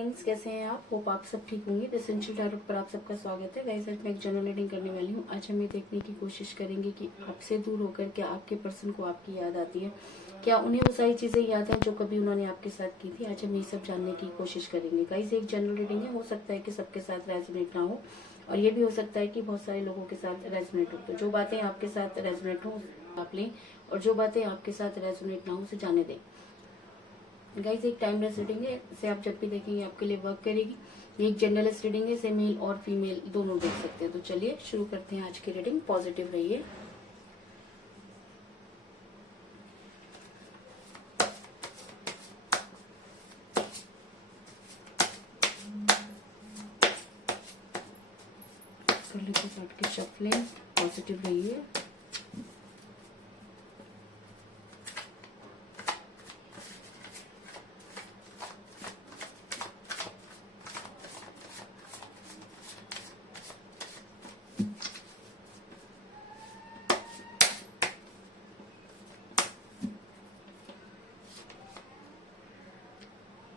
Friends, कैसे हैं आप? होप आप सब ठीक होंगे। द एसेंशियल टैरो पर आप सबका स्वागत है। गाइस, आज मैं एक जनरल रीडिंग करने वाली हूँ। आज हम ये देखने की कोशिश करेंगे कि आपसे दूर होकर क्या आपके पर्सन को आपकी याद आती है, क्या उन्हें वो सारी चीजें याद हैं जो कभी उन्होंने आपके साथ की थी। आज हम ये सब जानने की कोशिश करेंगे। गाइस, एक जनरल रीडिंग है, हो सकता है कि सबके साथ रेजोनेट ना हो, और ये भी हो सकता है कि बहुत सारे लोगों के साथ रेजोनेट हो। तो जो बातें आपके साथ रेजोनेट हो आप लें, और जो बातें आपके साथ रेजोनेट ना हो उसे जाने दें। गाइस, एक टाइमलेस रीडिंग है, इसे आप जब भी देखेंगे आपके लिए वर्क करेगी। ये एक जेंडरलेस रीडिंग है, इसे मेल और फीमेल दोनों देख सकते हैं। तो चलिए शुरू करते हैं आज की रीडिंग। पॉजिटिव रहिए। कार्ड की शफलिंग, पॉजिटिव रहिए।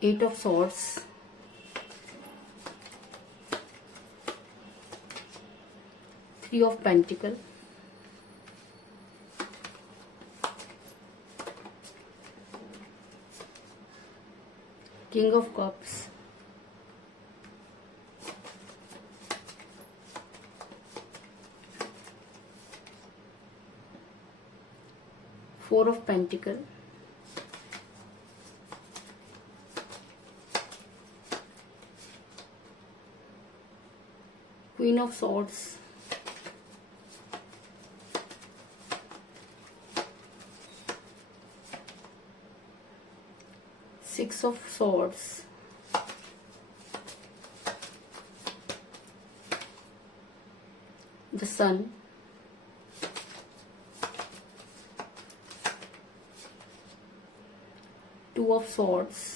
Eight of Swords, Three of Pentacles, King of Cups, Four of Pentacles, Queen of Swords, Six of Swords, the Sun, Two of Swords,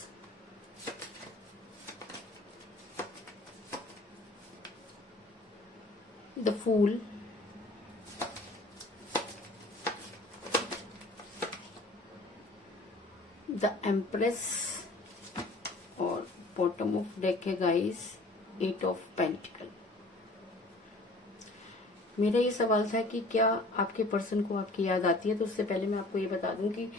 the Fool, the Empress, और bottom of deck है guys eight of pentacle. मेरा ये सवाल था कि क्या आपके person को आपकी याद आती है। तो उससे पहले मैं आपको ये बता दूं कि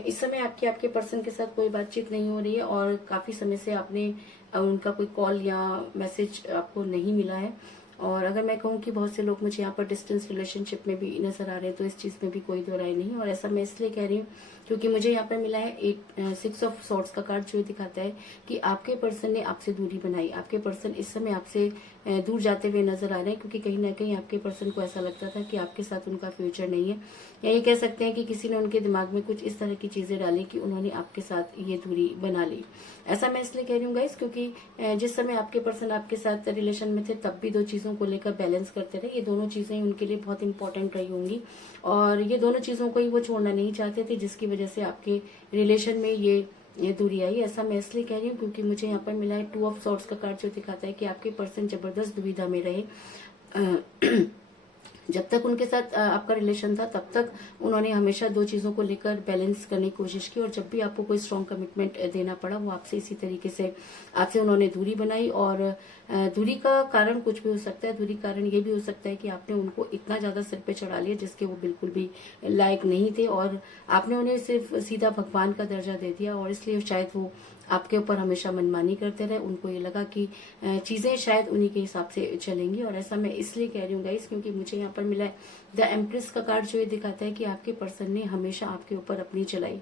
इस समय आपके पर्सन के साथ कोई बातचीत नहीं हो रही है, और काफी समय से आपने उनका कोई कॉल या मैसेज आपको नहीं मिला है। और अगर मैं कहूँ कि बहुत से लोग मुझे यहाँ पर डिस्टेंस रिलेशनशिप में भी नजर आ रहे हैं, तो इस चीज में भी कोई दो राय नहीं। और ऐसा मैं इसलिए कह रही हूँ क्योंकि मुझे यहाँ पर मिला है सिक्स ऑफ सॉर्ड्स का कार्ड, जो दिखाता है कि आपके पर्सन ने आपसे दूरी बनाई। आपके पर्सन इस समय आपसे दूर जाते हुए नजर आ रहे हैं, क्योंकि कहीं ना कहीं आपके पर्सन को ऐसा लगता था कि आपके साथ उनका फ्यूचर नहीं है, या ये कह सकते हैं कि किसी ने उनके दिमाग में कुछ इस तरह की चीजें डाली कि उन्होंने आपके साथ ये दूरी बना ली। ऐसा मैं इसलिए कह रही हूँ गाइस, क्योंकि जिस समय आपके पर्सन आपके साथ रिलेशन में थे, तब भी दो चीजों को लेकर बैलेंस करते रहे। ये दोनों चीजें उनके लिए बहुत इंपॉर्टेंट रही होंगी, और ये दोनों चीजों को ही वो छोड़ना नहीं चाहते थे, जिसकी वजह से आपके रिलेशन में ये दूरी आई। ऐसा मैं इसलिए कह रही हूँ क्योंकि मुझे यहाँ पर मिला है टू ऑफ सॉर्ड्स का कार्ड, जो दिखाता है कि आपके पर्सन जबरदस्त दुविधा में रहे। जब तक उनके साथ आपका रिलेशन था, तब तक उन्होंने हमेशा दो चीजों को लेकर बैलेंस करने की कोशिश की, और जब भी आपको कोई स्ट्रॉन्ग कमिटमेंट देना पड़ा, वो आपसे इसी तरीके से आपसे उन्होंने दूरी बनाई। और दूरी का कारण कुछ भी हो सकता है। दूरी कारण ये भी हो सकता है कि आपने उनको इतना ज्यादा सिर पे चढ़ा लिया जिसके वो बिल्कुल भी लायक नहीं थे, और आपने उन्हें सिर्फ सीधा भगवान का दर्जा दे दिया, और इसलिए शायद वो आपके ऊपर हमेशा मनमानी करते रहे। उनको ये लगा कि चीजें शायद उन्हीं के हिसाब से चलेंगी। और ऐसा मैं इसलिए कह रही हूँ गाइस, क्योंकि मुझे यहाँ पर मिला है द एम्प्रेस का कार्ड, जो ये दिखाता है कि आपके पर्सन ने हमेशा आपके ऊपर अपनी चलाई।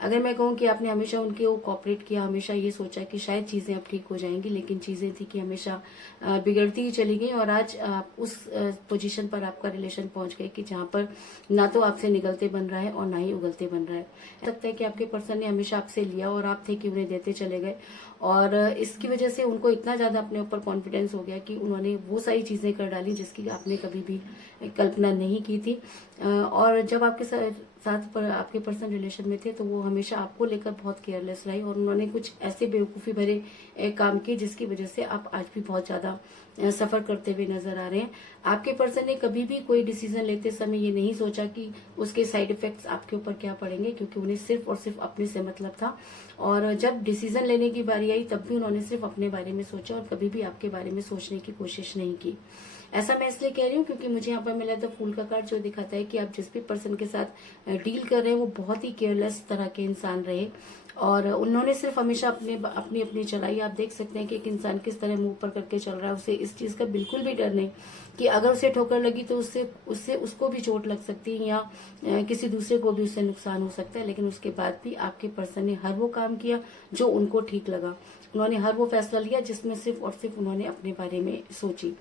अगर मैं कहूँ कि आपने हमेशा उनके वो कॉपरेट किया, हमेशा ये सोचा कि शायद चीजें अब ठीक हो जाएंगी, लेकिन चीजें थी कि हमेशा बिगड़ती ही चली गई। और आज आप उस पोजीशन पर आपका रिलेशन पहुंच गए कि जहां पर ना तो आपसे निगलते बन रहा है और ना ही उगलते बन रहा है। लगता है कि आपके पर्सन ने हमेशा आपसे लिया, और आप थे कि उन्हें देते चले गए, और इसकी वजह से उनको इतना ज्यादा अपने ऊपर कॉन्फिडेंस हो गया कि उन्होंने वो सारी चीजें कर डाली जिसकी आपने कभी भी कल्पना नहीं की थी। और जब आपके साथ पर आपके पर्सन रिलेशन में थे, तो वो हमेशा आपको लेकर बहुत केयरलेस रही, और उन्होंने कुछ ऐसे बेवकूफी भरे काम किए जिसकी वजह से आप आज भी बहुत ज्यादा सफर करते हुए नजर आ रहे हैं। आपके पर्सन ने कभी भी कोई डिसीजन लेते समय ये नहीं सोचा कि उसके साइड इफेक्ट्स आपके ऊपर क्या पड़ेंगे, क्योंकि उन्हें सिर्फ और सिर्फ अपने से मतलब था। और जब डिसीजन लेने की बारी आई तब भी उन्होंने सिर्फ अपने बारे में सोचा और कभी भी आपके बारे में सोचने की कोशिश नहीं की। ऐसा मैं इसलिए कह रही हूँ क्योंकि मुझे यहाँ पर मिला था फूल का कार्ड, जो दिखाता है कि आप जिस भी पर्सन के साथ डील कर रहे हैं वो बहुत ही केयरलेस तरह के इंसान रहे और उन्होंने सिर्फ हमेशा अपनी अपनी चलाई। आप देख सकते हैं कि एक इंसान किस तरह मुंह ऊपर करके चल रहा है, उसे इस चीज का बिल्कुल भी डर नहीं कि अगर उसे ठोकर लगी तो उससे उसको भी चोट लग सकती है या किसी दूसरे को भी उससे नुकसान हो सकता है। लेकिन उसके बाद भी आपके पर्सन ने हर वो काम किया जो उनको ठीक लगा। उन्होंने हर वो फैसला लिया जिसमें सिर्फ और सिर्फ उन्होंने अपने बारे में सोची।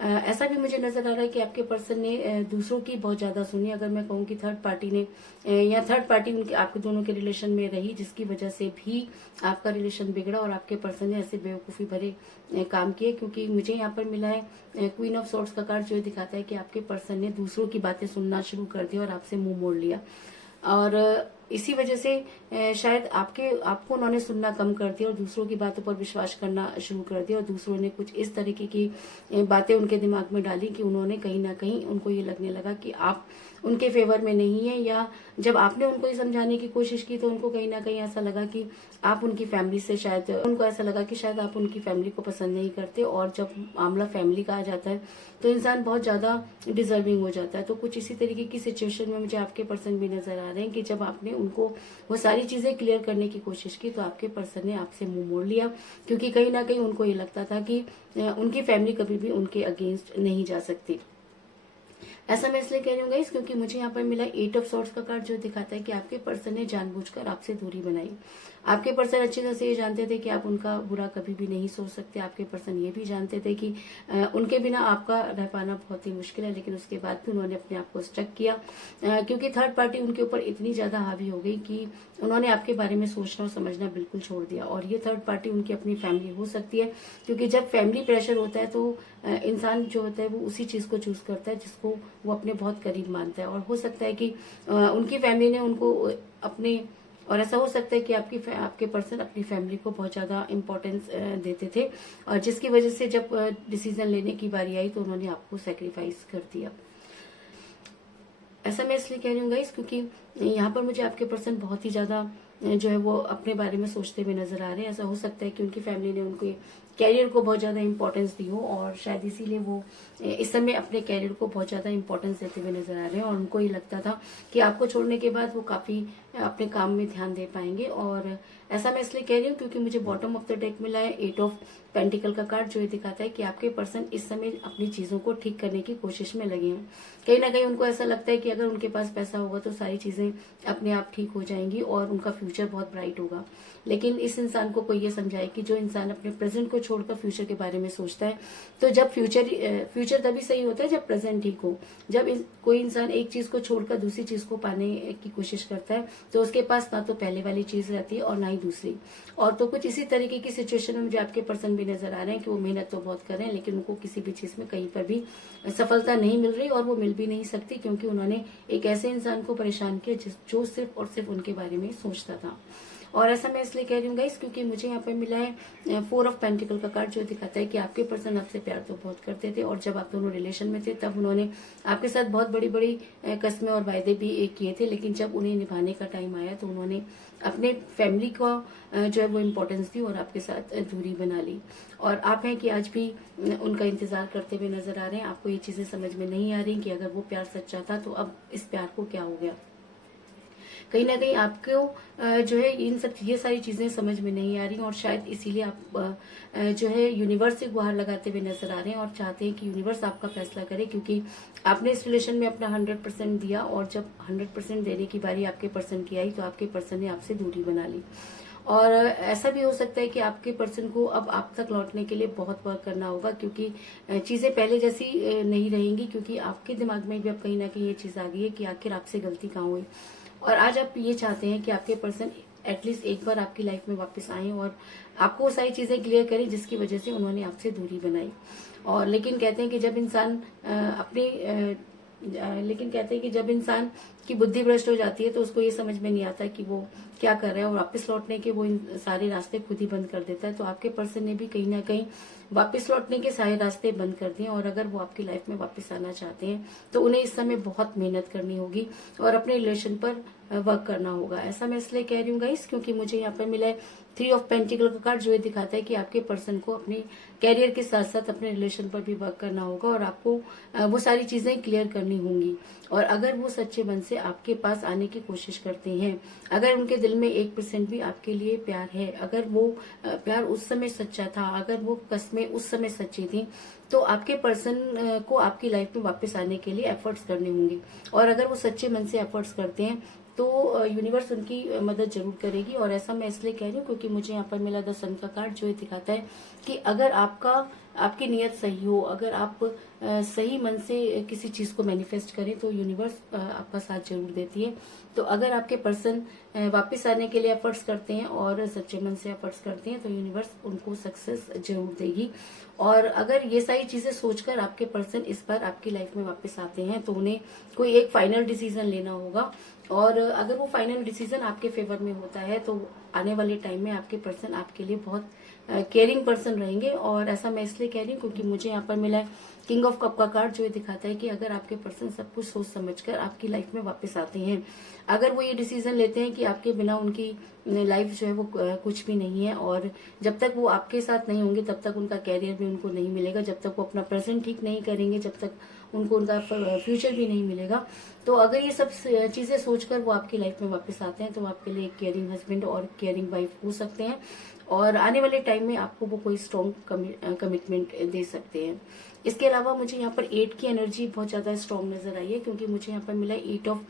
ऐसा भी मुझे नजर आ रहा है कि आपके पर्सन ने दूसरों की बहुत ज्यादा सुनी। अगर मैं कहूँ कि थर्ड पार्टी ने या थर्ड पार्टी उनके आपके दोनों के रिलेशन में रही, जिसकी वजह से भी आपका रिलेशन बिगड़ा और आपके पर्सन ने ऐसे बेवकूफी भरे काम किए। क्योंकि मुझे यहाँ पर मिला है क्वीन ऑफ सोर्ड्स का कार्ड, जो दिखाता है कि आपके पर्सन ने दूसरों की बातें सुनना शुरू कर दिया और आपसे मुंह मोड़ लिया। और इसी वजह से शायद आपको उन्होंने सुनना कम कर दिया और दूसरों की बातों पर विश्वास करना शुरू कर दिया और दूसरों ने कुछ इस तरीके की बातें उनके दिमाग में डाली कि उन्होंने कहीं ना कहीं उनको ये लगने लगा कि आप उनके फेवर में नहीं है, या जब आपने उनको ये समझाने की कोशिश की तो उनको कहीं ना कहीं ऐसा लगा कि आप उनकी फैमिली से शायद उनको ऐसा लगा कि शायद आप उनकी फैमिली को पसंद नहीं करते। और जब मामला फैमिली का आ जाता है तो इंसान बहुत ज्यादा डिजर्विंग हो जाता है। तो कुछ इसी तरीके की सिचुएशन में मुझे आपके पर्सन भी नजर आ रहे हैं कि जब आपने उनको वो सारी चीजें क्लियर करने की कोशिश की तो आपके पर्सन ने आपसे मुंह मोड़ लिया, क्योंकि कहीं ना कहीं उनको ये लगता था कि उनकी फैमिली कभी भी उनके अगेंस्ट नहीं जा सकती। ऐसा मैं इसलिए कह रही हूँ गाइस क्योंकि मुझे यहाँ पर मिला 8 ऑफ सॉर्ड्स का कार्ड, जो दिखाता है कि आपके पर्सन ने जानबूझकर आपसे दूरी बनाई। आपके पर्सन अच्छी तरह से ये जानते थे कि आप उनका बुरा कभी भी नहीं सोच सकते। आपके पर्सन ये भी जानते थे कि उनके बिना आपका रह पाना बहुत ही मुश्किल है, लेकिन उसके बाद भी उन्होंने अपने आप को स्टक किया क्योंकि थर्ड पार्टी उनके ऊपर इतनी ज्यादा हावी हो गई कि उन्होंने आपके बारे में सोचना और समझना बिल्कुल छोड़ दिया। और ये थर्ड पार्टी उनकी अपनी फैमिली हो सकती है, क्योंकि जब फैमिली प्रेशर होता है तो इंसान जो होता है वो उसी चीज को चूज करता है जिसको वो अपने बहुत करीब मानता है। और हो सकता है कि उनकी फैमिली ने उनको अपने, और ऐसा हो सकता है कि आपके पर्सन अपनी फैमिली को बहुत ज्यादा इंपॉर्टेंस देते थे और जिसकी वजह से जब डिसीजन लेने की बारी आई तो उन्होंने आपको सेक्रीफाइस कर दिया। ऐसा मैं इसलिए कह रही हूँ गाइस क्योंकि यहाँ पर मुझे आपके पर्सन बहुत ही ज्यादा जो है वो अपने बारे में सोचते हुए नजर आ रहे हैं। ऐसा हो सकता है कि उनकी फैमिली ने उनको कैरियर को बहुत ज्यादा इंपॉर्टेंस दी हो और शायद इसीलिए वो इस समय अपने कैरियर को बहुत ज्यादा इंपॉर्टेंस देते हुए नजर आ रहे हैं और उनको ये लगता था कि आपको छोड़ने के बाद वो काफी अपने काम में ध्यान दे पाएंगे। और ऐसा मैं इसलिए कह रही हूँ क्योंकि मुझे बॉटम ऑफ द डेक मिला है 8 ऑफ पेंटिकल का कार्ड, जो ये दिखाता है कि आपके पर्सन इस समय अपनी चीजों को ठीक करने की कोशिश में लगे हैं। कहीं ना कहीं उनको ऐसा लगता है कि अगर उनके पास पैसा होगा तो सारी चीजें अपने आप ठीक हो जाएंगी और उनका फ्यूचर बहुत ब्राइट होगा। लेकिन इस इंसान को कोई ये समझाए कि जो इंसान अपने प्रेजेंट को छोड़कर फ्यूचर के बारे में सोचता है तो जब फ्यूचर तभी सही होता है जब प्रेजेंट ठीक हो। जब कोई इंसान एक चीज को छोड़कर दूसरी चीज को पाने की कोशिश करता है तो उसके पास ना तो पहले वाली चीज रहती है और ना ही दूसरी। और तो कुछ इसी तरीके की सिचुएशन में मुझे आपके पर्सन भी नजर आ रहे हैं कि वो मेहनत तो बहुत कर रहे हैं लेकिन उनको किसी भी चीज में कहीं पर भी सफलता नहीं मिल रही और वो मिल भी नहीं सकती, क्योंकि उन्होंने एक ऐसे इंसान को परेशान किया जो सिर्फ और सिर्फ उनके बारे में सोचता था। और ऐसा मैं इसलिए कह रही हूँ गाइस क्योंकि मुझे यहाँ पर मिला है 4 ऑफ पेंटिकल का कार्ड, जो दिखाता है कि आपके पर्सन आपसे प्यार तो बहुत करते थे और जब आप दोनों रिलेशन में थे तब उन्होंने आपके साथ बहुत बड़ी बड़ी कस्में और वायदे भी किए थे। लेकिन जब उन्हें निभाने का टाइम आया तो उन्होंने अपने फैमिली को जो है वो इम्पोर्टेंस दी और आपके साथ दूरी बना ली। और आप हैं कि आज भी उनका इंतजार करते हुए नजर आ रहे हैं। आपको ये चीजें समझ में नहीं आ रही कि अगर वो प्यार सच्चा था तो अब इस प्यार को क्या हो गया। कहीं ना कहीं आपको जो है ये सारी चीजें समझ में नहीं आ रही और शायद इसीलिए आप जो है यूनिवर्स से गुहार लगाते हुए नजर आ रहे हैं और चाहते हैं कि यूनिवर्स आपका फैसला करे, क्योंकि आपने इस रिलेशन में अपना 100% दिया और जब 100% देने की बारी आपके पर्सन की आई तो आपके पर्सन ने आपसे दूरी बना ली। और ऐसा भी हो सकता है कि आपके पर्सन को अब आप तक लौटने के लिए बहुत वर्क करना होगा, क्योंकि चीजें पहले जैसी नहीं रहेंगी, क्योंकि आपके दिमाग में भी अब कहीं ना कहीं ये चीज आ गई है कि आखिर आपसे गलती कहाँ हुई। और आज आप ये चाहते हैं कि आपके पर्सन एटलीस्ट एक बार आपकी लाइफ में वापस आए और आपको वो सारी चीजें क्लियर करें जिसकी वजह से उन्होंने आपसे दूरी बनाई। और लेकिन कहते हैं कि जब इंसान कि बुद्धि भ्रष्ट हो जाती है, तो उसको ये समझ में नहीं आता कि वो क्या कर रहा है और वापस लौटने के वो इन सारे रास्ते खुद ही बंद कर देता है। तो आपके पर्सन ने भी कहीं ना कहीं वापस लौटने के सारे रास्ते बंद कर दिए, और अगर वो आपकी लाइफ में वापस आना चाहते हैं तो उन्हें इस समय बहुत मेहनत करनी होगी और अपने रिलेशन पर वर्क करना होगा। ऐसा मैं इसलिए कह रही हूँ गाइस, क्योंकि मुझे यहाँ पर मिला है 3 ऑफ पेंटिकल का कार्ड, जो ये दिखाता है कि आपके पर्सन को अपने कैरियर के साथ साथ अपने रिलेशन पर भी वर्क करना होगा और आपको वो सारी चीजें क्लियर करनी होंगी। और अगर वो सच्चे मन से आपके पास आने की कोशिश करते हैं, अगर उनके दिल में 1% भी आपके लिए प्यार है, अगर वो प्यार उस समय सच्चा था, अगर वो कस्में उस समय सच्ची थी, तो आपके पर्सन को आपकी लाइफ में वापस आने के लिए एफर्ट्स करने होंगे। और अगर वो सच्चे मन से एफर्ट्स करते हैं तो यूनिवर्स उनकी मदद जरूर करेगी। और ऐसा मैं इसलिए कह रही हूँ क्योंकि मुझे यहाँ पर मिला द सन का कार्ड, जो ये दिखाता है कि अगर आपकी नियत सही हो, अगर आप सही मन से किसी चीज को मैनिफेस्ट करें तो यूनिवर्स आपका साथ जरूर देती है। तो अगर आपके पर्सन वापस आने के लिए एफर्ट्स करते हैं और सच्चे मन से एफर्ट्स करते हैं तो यूनिवर्स उनको सक्सेस जरूर देगी। और अगर ये सारी चीजें सोचकर आपके पर्सन इस बार आपकी लाइफ में वापस आते हैं तो उन्हें कोई एक फाइनल डिसीजन लेना होगा। और अगर वो फाइनल डिसीजन आपके फेवर में होता है तो आने वाले टाइम में आपके पर्सन आपके लिए बहुत केयरिंग पर्सन रहेंगे। और ऐसा मैं इसलिए कह रही हूँ क्योंकि मुझे यहाँ पर मिला है किंग ऑफ कप का कार्ड, जो ये दिखाता है कि अगर आपके पर्सन सब कुछ सोच समझकर आपकी लाइफ में वापस आते हैं, अगर वो ये डिसीजन लेते हैं कि आपके बिना उनकी लाइफ जो है वो कुछ भी नहीं है, और जब तक वो आपके साथ नहीं होंगे तब तक उनका कैरियर भी उनको नहीं मिलेगा, जब तक वो अपना प्रेजेंट ठीक नहीं करेंगे जब तक उनको उनका फ्यूचर भी नहीं मिलेगा। तो अगर ये सब चीजें सोचकर वो आपकी लाइफ में वापस आते हैं तो आपके लिए एक केयरिंग हस्बैंड और केयरिंग वाइफ हो सकते हैं, और आने वाले टाइम में आपको वो कोई स्ट्रॉन्ग कमिटमेंट दे सकते हैं। इसके अलावा मुझे यहाँ पर 8 की एनर्जी बहुत ज्यादा स्ट्रॉन्ग नजर आई है, क्योंकि मुझे यहाँ पर मिला है 8 ऑफ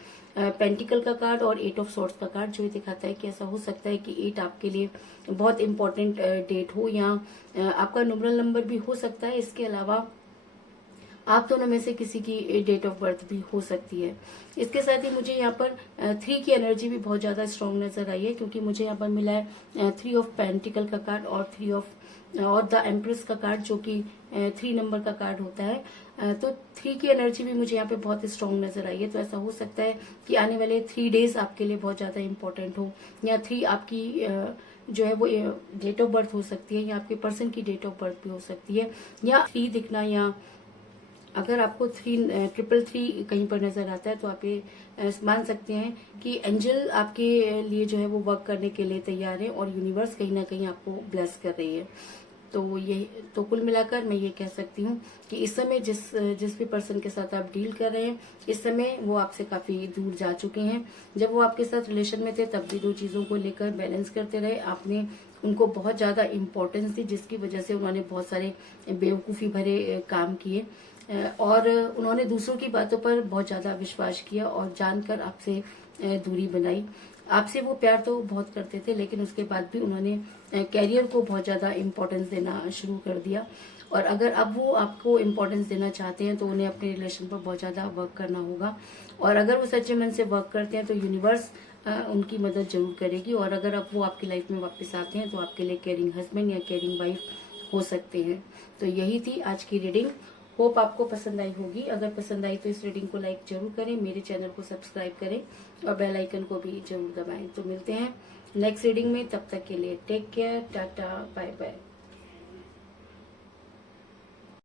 पेंटिकल का कार्ड और 8 ऑफ सॉर्ड्स का कार्ड, जो ये दिखाता है कि ऐसा हो सकता है कि 8 आपके लिए बहुत इंपॉर्टेंट डेट हो, या आपका न्यूमरल नंबर भी हो सकता है। इसके अलावा आप दोनों में से किसी की डेट ऑफ बर्थ भी हो सकती है। इसके साथ ही मुझे यहाँ पर 3 की एनर्जी भी बहुत ज्यादा स्ट्रॉन्ग नजर आई है, क्योंकि मुझे यहाँ पर मिला है 3 ऑफ पेंटिकल का कार्ड और 3 ऑफ और द एम्प्रेस का कार्ड, जो कि 3 नंबर का कार्ड होता है। तो 3 की एनर्जी भी मुझे यहाँ पे बहुत स्ट्रॉन्ग नजर आई है। तो ऐसा हो सकता है कि आने वाले 3 डेज आपके लिए बहुत ज्यादा इंपॉर्टेंट हो, या 3 आपकी जो है वो डेट ऑफ बर्थ हो सकती है, या आपके पर्सन की डेट ऑफ बर्थ भी हो सकती है, या 3 दिखना, या अगर आपको 333 कहीं पर नजर आता है तो आप ये मान सकते हैं कि एंजल आपके लिए जो है वो वर्क करने के लिए तैयार है और यूनिवर्स कहीं ना कहीं आपको ब्लेस कर रही है। तो कुल मिलाकर मैं ये कह सकती हूँ कि इस समय जिस भी पर्सन के साथ आप डील कर रहे हैं, इस समय वो आपसे काफी दूर जा चुके हैं। जब वो आपके साथ रिलेशन में थे तब भी 2 चीजों को लेकर बैलेंस करते रहे, आपने उनको बहुत ज्यादा इम्पोर्टेंस दी, जिसकी वजह से उन्होंने बहुत सारे बेवकूफी भरे काम किए, और उन्होंने दूसरों की बातों पर बहुत ज्यादा विश्वास किया और जानकर आपसे दूरी बनाई। आपसे वो प्यार तो बहुत करते थे, लेकिन उसके बाद भी उन्होंने कैरियर को बहुत ज्यादा इम्पोर्टेंस देना शुरू कर दिया। और अगर अब वो आपको इम्पोर्टेंस देना चाहते हैं तो उन्हें अपने रिलेशन पर बहुत ज्यादा वर्क करना होगा। और अगर वो सच्चे मन से वर्क करते हैं तो यूनिवर्स उनकी मदद जरूर करेगी। और अगर अब वो आपकी लाइफ में वापस आते हैं तो आपके लिए केयरिंग हस्बैंड या केयरिंग वाइफ हो सकते हैं। तो यही थी आज की रीडिंग। होप आपको पसंद आई होगी। अगर पसंद आई तो इस रीडिंग को लाइक जरूर करें, मेरे चैनल को सब्सक्राइब करें और बेल आइकन को भी जरूर दबाएं। तो मिलते हैं नेक्स्ट रीडिंग में, तब तक के लिए take care, tata, bye bye.